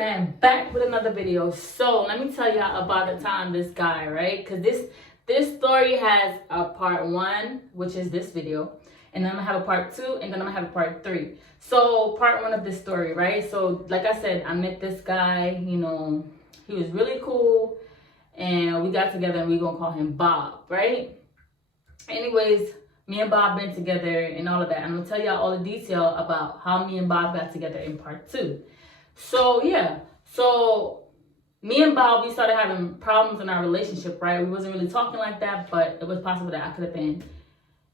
and I am back with another video. So let me tell y'all about the time this guy, right? Because this story has a part 1, which is this video, and then I'm gonna have a part 2, and then I'm gonna have a part 3. So part 1 of this story, right? So like I said, I met this guy, you know, he was really cool, and we got together, and we gonna call him Bob, right? Anyways, me and Bob been together and all of that. I'm gonna tell y'all all the detail about how me and Bob got together in part 2. So yeah, so me and Bob, we started having problems in our relationship, right? We wasn't really talking like that, but it was possible that I could have been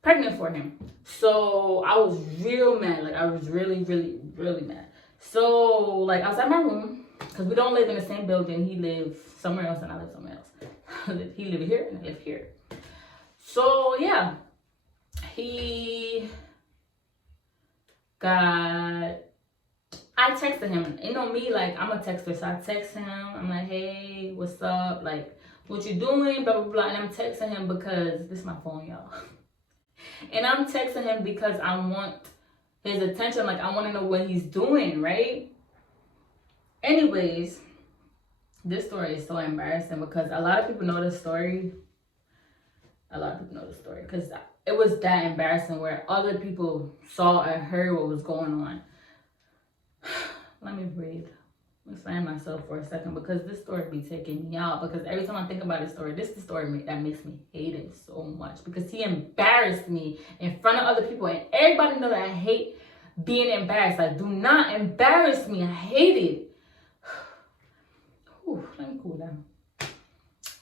pregnant for him. So I was real mad. Like I was really, really, really mad. So like I was at my room, because we don't live in the same building. He lived somewhere else and I live somewhere else. He lived here and I live here. So yeah, I texted him. You know me, like I'm a texter, so I text him. I'm like, hey, what's up? Like, what you doing? Blah, blah, blah. And I'm texting him because, this is my phone, y'all. And I'm texting him because I want his attention. Like, I want to know what he's doing, right? Anyways, this story is so embarrassing because a lot of people know this story. A lot of people know the story because it was that embarrassing where other people saw and heard what was going on. Let me breathe. Let me find myself for a second because this story be taking me out. Because every time I think about this story, this is the story that makes me hate it so much. Because he embarrassed me in front of other people. And everybody know that I hate being embarrassed. Like, do not embarrass me. I hate it. Whew, let me cool down.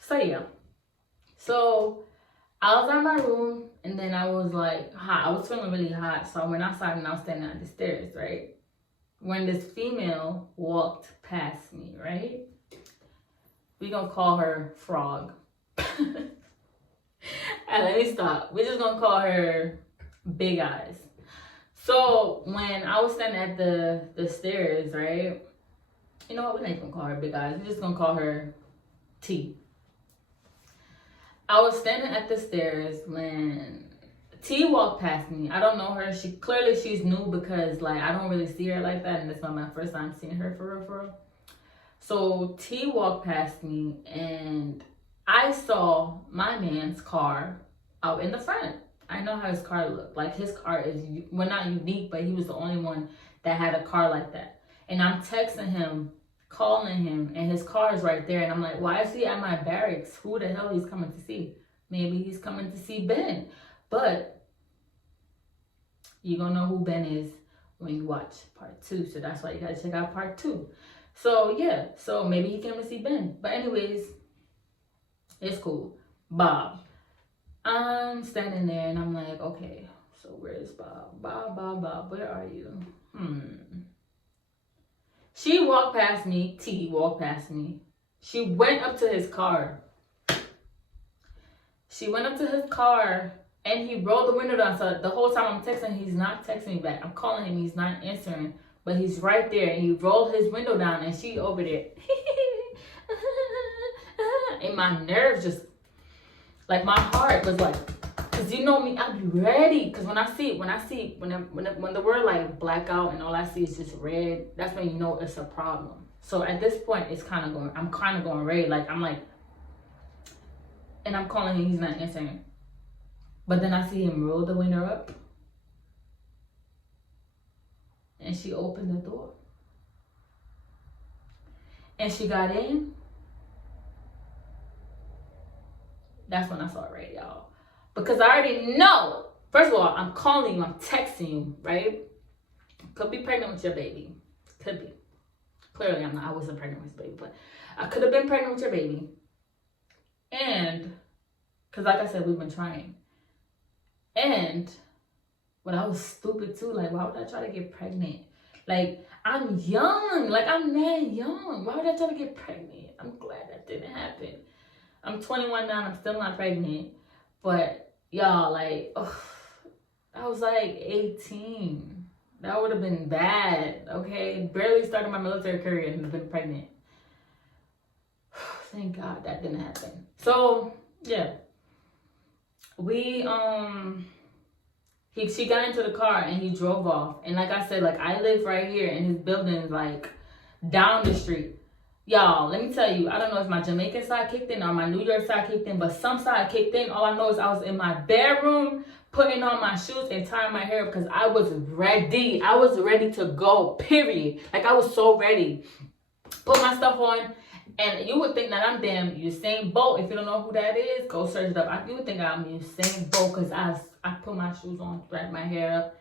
So, yeah. So, I was in my room. And then I was like hot. I was feeling really hot. So, I went outside and I was standing at the stairs, right? When this female walked past me, right? We gonna call her Frog. And let me stop. We're just gonna call her Big Eyes. So when I was standing at the stairs, right? You know what? We're not even gonna call her Big Eyes. We're just gonna call her T. I was standing at the stairs when T walked past me. I don't know her. She's new because like I don't really see her like that, and this is not my first time seeing her for real. So T walked past me, and I saw my man's car out in the front. I know how his car looked. Like his car is, well, not unique, but he was the only one that had a car like that. And I'm texting him, calling him, and his car is right there. And I'm like, why is he at my barracks? Who the hell he's coming to see? Maybe he's coming to see Ben. But you're going to know who Ben is when you watch part 2. So that's why you got to check out part 2. So, yeah. So, maybe he came to see Ben. But anyways, it's cool. Bob. I'm standing there and I'm like, okay. So, where's Bob? Bob, where are you? She walked past me. T walked past me. She went up to his car. And he rolled the window down. So the whole time I'm texting, he's not texting me back. I'm calling him, he's not answering. But he's right there. And he rolled his window down and she over there. And my nerves just, like my heart was like, because you know me, I'll be ready. Because when the word like blackout and all I see is just red, that's when you know it's a problem. So at this point, I'm kind of going red. Like I'm like, and I'm calling him, he's not answering. But then I see him roll the window up. And she opened the door. And she got in. That's when I saw it, right, y'all? Because I already know. First of all, I'm calling you, I'm texting you, right? Could be pregnant with your baby. Could be. Clearly, I'm not. I wasn't pregnant with his baby, but I could have been pregnant with your baby. And, because like I said, we've been trying. And, but I was stupid too. Like, why would I try to get pregnant? Like, I'm young. Like, I'm that young. Why would I try to get pregnant? I'm glad that didn't happen. I'm 21 now and I'm still not pregnant. But, y'all, like, I was like 18. That would have been bad, okay? Barely started my military career and been pregnant. Thank God that didn't happen. So, yeah. She got into the car and he drove off. And like I said, like I live right here and his building is like down the street. Y'all, let me tell you, I don't know if my Jamaican side kicked in or my New York side kicked in, but some side kicked in. All I know is I was in my bedroom putting on my shoes and tying my hair because I was ready. I was ready to go, period. Like, I was so ready. Put my stuff on, and you would think that I'm damn Usain Bolt. If you don't know who that is, go search it up. You would think I'm Usain Bolt because I put my shoes on, thread my hair up,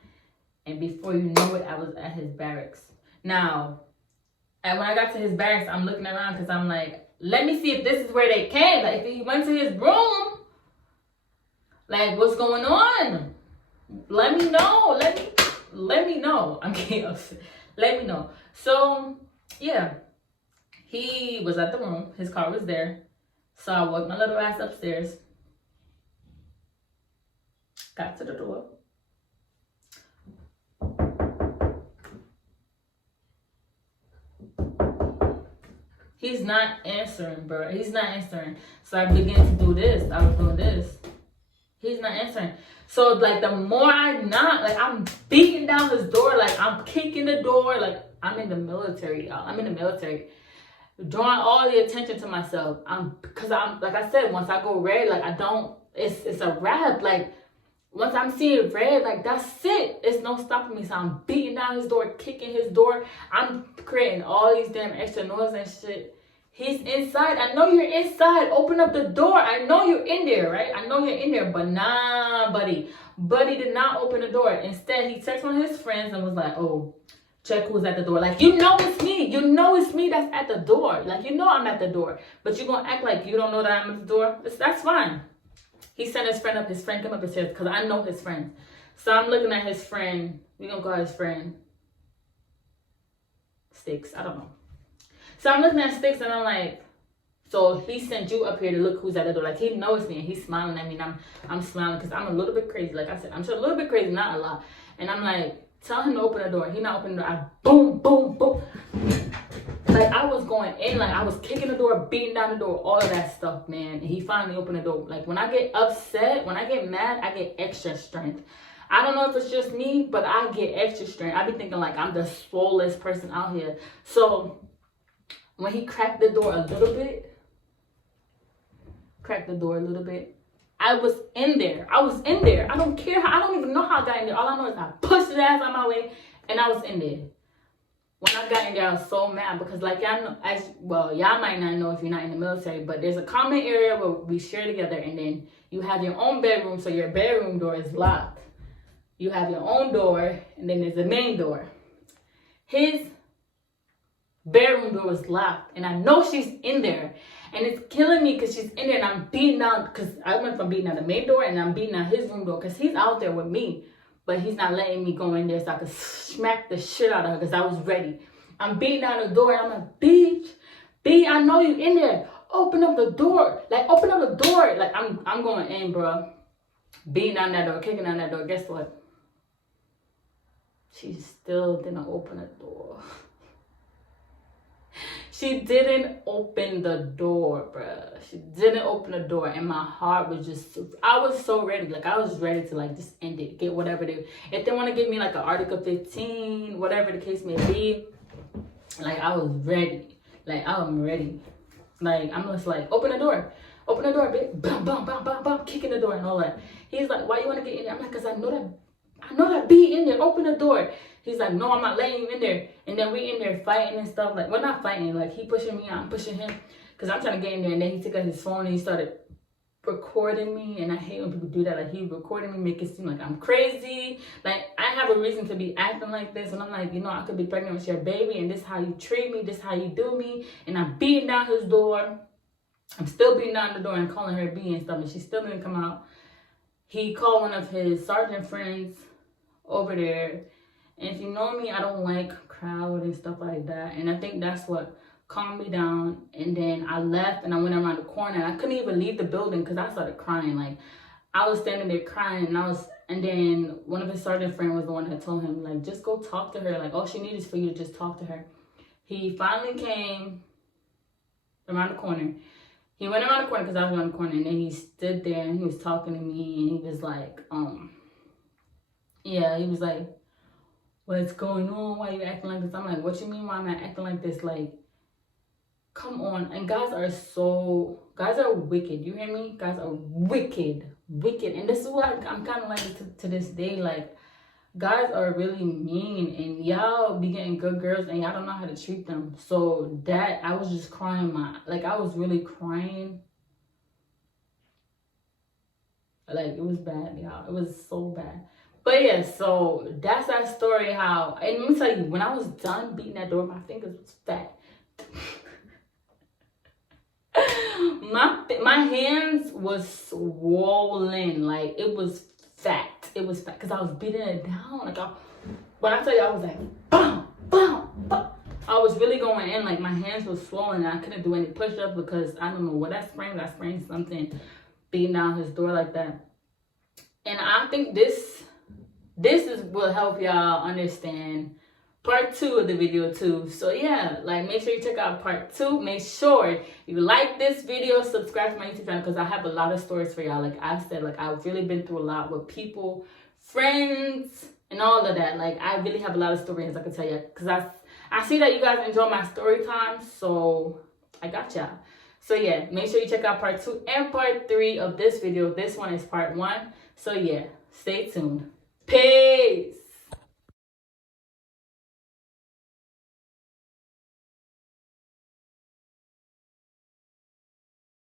and before you know it, I was at his barracks. Now, and when I got to his barracks, I'm looking around because I'm like, let me see if this is where they came. Like, if he went to his room, like, what's going on? Let me know. Let me know. I'm kidding. Let me know. So, yeah. He was at the room. His car was there. So I walked my little ass upstairs. Got to the door. He's not answering, bro. He's not answering. So I began to do this. I was doing this. He's not answering. So, like, the more I knock, like, I'm beating down his door. Like, I'm kicking the door. Like, I'm in the military, y'all. I'm in the military. Drawing all the attention to myself. Because I'm, like I said, once I go red, like, I don't, it's a wrap. Like, once I'm seeing red, like, that's it. It's no stopping me. So I'm beating down his door, kicking his door. I'm creating all these damn extra noise and shit. He's inside. I know you're inside. Open up the door. I know you're in there, right? I know you're in there. But nah, buddy. Buddy did not open the door. Instead, he texted one of his friends and was like, oh, check who's at the door. Like, you know it's me. You know it's me that's at the door. Like, you know I'm at the door. But you're going to act like you don't know that I'm at the door. That's fine. He sent his friend up. His friend came up and said, because I know his friend. So I'm looking at his friend. We're going to call his friend Sticks. I don't know. So I'm looking at Sticks and I'm like, so he sent you up here to look who's at the door. Like, he knows me and he's smiling at me and I'm smiling because I'm a little bit crazy. Like I said, I'm sure a little bit crazy, not a lot. And I'm like, tell him to open the door. He not opening the door. I boom, boom, boom. Like, I was going in, like, I was kicking the door, beating down the door, all of that stuff, man. And he finally opened the door. Like, when I get upset, when I get mad, I get extra strength. I don't know if it's just me, but I get extra strength. I be thinking, like, I'm the swollest person out here. So, when he cracked the door a little bit, I was in there. I don't care how, I don't even know how I got in there. All I know is I pushed his ass out my way and I was in there. When I got in there, I was so mad because, like, y'all know, y'all might not know if you're not in the military, but there's a common area where we share together, and then you have your own bedroom, so your bedroom door is locked. You have your own door, and then there's the main door. His bedroom door was locked, and I know she's in there, and it's killing me because she's in there, and I'm beating down, because I went from beating down the main door, and I'm beating down his room door, because he's out there with me. But he's not letting me go in there so I could smack the shit out of her because I was ready. I'm beating down the door and I'm like, bitch, I know you in there. Open up the door. Like, open up the door. Like, I'm going in, bro. Beating down that door, kicking down that door. Guess what? She still didn't open the door. She didn't open the door, bruh. She didn't open the door, and my heart was just, I was so ready. Like, I was ready to, like, just end it, get whatever they, if they want to give me, like, an Article 15, whatever the case may be, like, I was ready. Like, I'm ready. Like, I'm just like, open the door, bitch. Bum, bum, bum, bum, bum, kicking the door and all that. He's like, why you want to get in there? I'm like, because I know that be in there. Open the door. He's like, no, I'm not letting you in there. And then we in there fighting and stuff. Like, we're not fighting. Like, he pushing me, I'm pushing him. Because I'm trying to get in there. And then he took out his phone and he started recording me. And I hate when people do that. Like, he recorded me, make it seem like I'm crazy. Like, I have a reason to be acting like this. And I'm like, you know, I could be pregnant with your baby. And this is how you treat me. This is how you do me. And I'm beating down his door. I'm still beating down the door and calling her B and stuff. And she still didn't come out. He called one of his sergeant friends over there. And if you know me, I don't like crowd and stuff like that. And I think that's what calmed me down. And then I left and I went around the corner. And I couldn't even leave the building because I started crying. Like, I was standing there crying. And then one of his sergeant friends was the one that told him, like, just go talk to her. Like, all she needs is for you to just talk to her. He finally came around the corner. He went around the corner because I was around the corner. And then he stood there and he was talking to me. And he was like, yeah, he was like, what's going on? Why you acting like this? I'm like, what you mean why am I acting like this? Like, come on. And guys are wicked. You hear me? Guys are wicked. And this is what I'm kind of like to this day. Like, guys are really mean, and y'all be getting good girls and y'all don't know how to treat them. So that, I was just crying I was really crying. Like, it was bad, y'all. It was so bad. But yeah, so that's that story. How, and let me tell you, when I was done beating that door, my fingers was fat. my hands was swollen. Like, it was fat. It was fat because I was beating it down. Like, when I tell you, I was like, bam, bam, bam. I was really going in. Like, my hands were swollen and I couldn't do any push-ups because I don't know what I sprained. I sprained something beating down his door like that. And I think this will help y'all understand part 2 of the video too. So yeah, like, make sure you check out part 2. Make sure you like this video, subscribe to my YouTube channel, because I have a lot of stories for y'all. Like I said, like, I've really been through a lot with people, friends, and all of that. Like, I really have a lot of stories I can tell you, because I see that you guys enjoy my story time, so I got y'all. So yeah, make sure you check out part 2 and part 3 of this video. This one is part 1. So yeah, stay tuned. Peace.